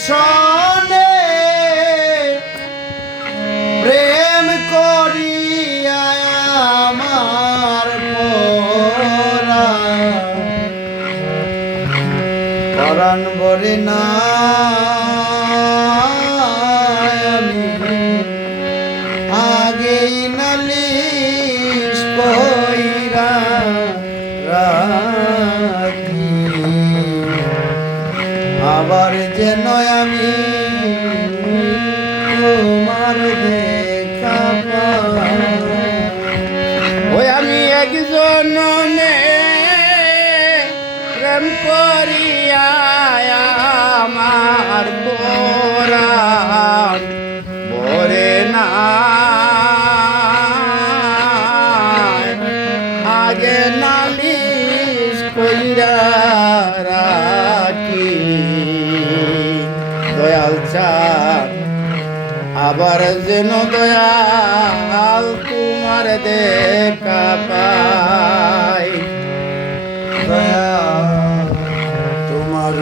সনে প্রেম করিয়া আমার পরাণ বরে না জনমে প্রেম করিয়া আমার পরাণ ভরে না। আগে নালিশ কইরা রাখি। দয়াল চা আবার যেন দয়া তোমার দেখা পাই তোমার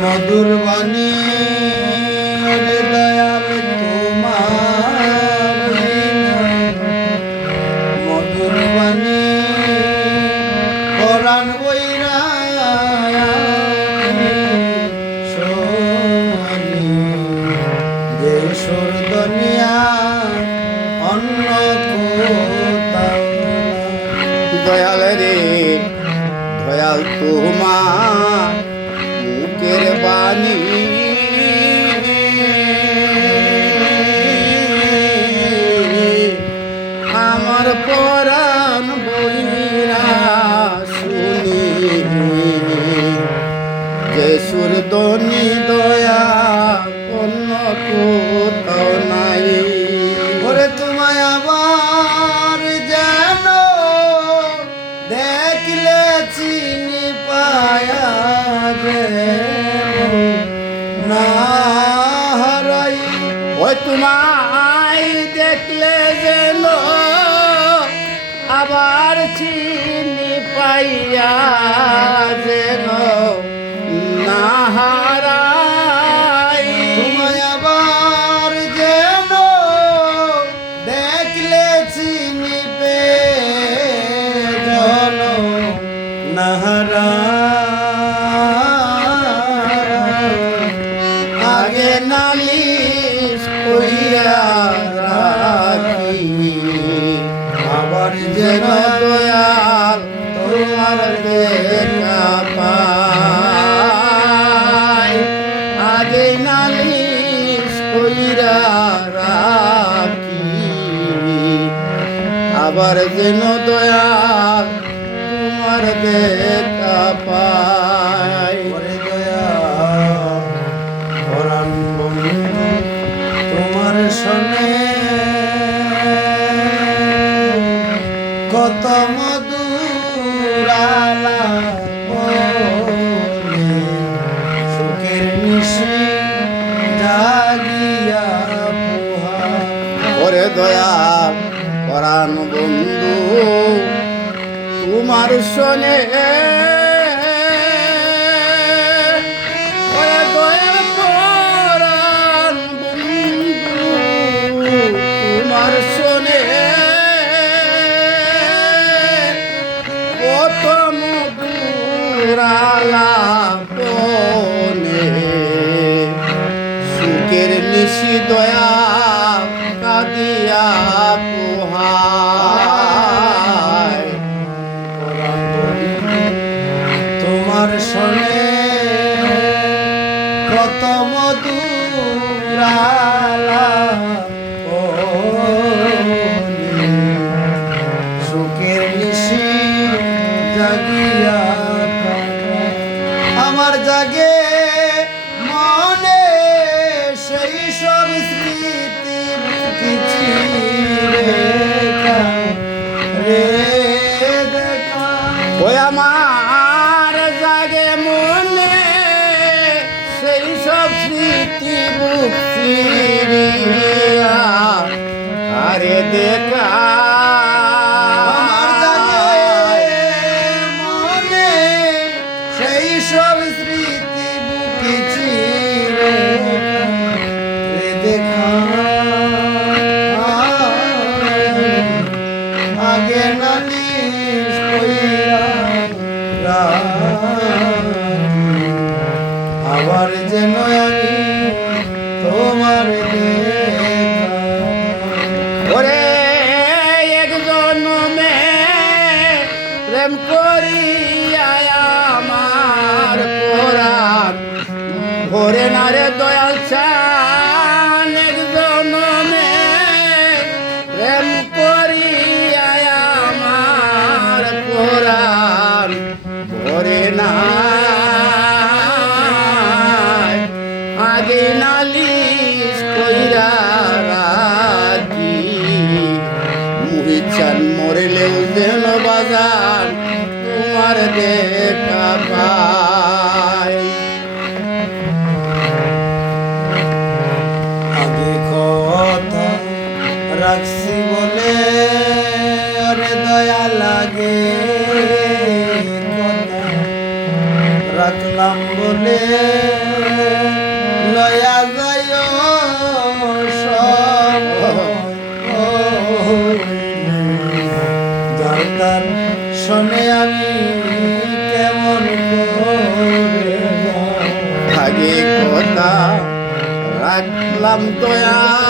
মধুর বাণী তোমার মুখের বাণী। আমার পরাণ বইরা শুনি। যে সুরদনি দয়া অন্য ওই তোমায় দেখলে যেন আবার চিনি পাইয়া যেন নাহা যেন দয়া তোমার দেখা পায়। শোনে। रा yeah. পেছনে আমি কেমন থাকি কথা রাখলাম তোয়া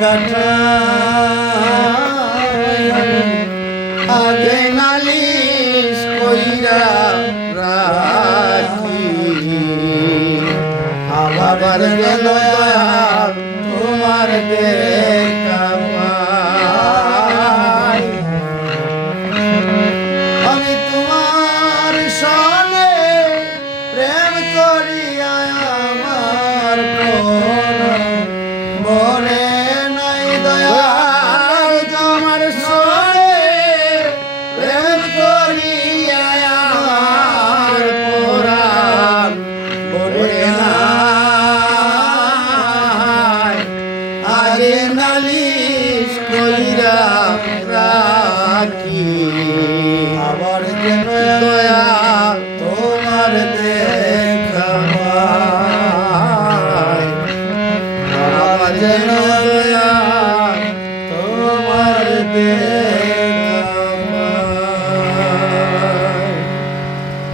কাটায় আগে নালিশ কইরা রাখি। আবার গেল Yeah.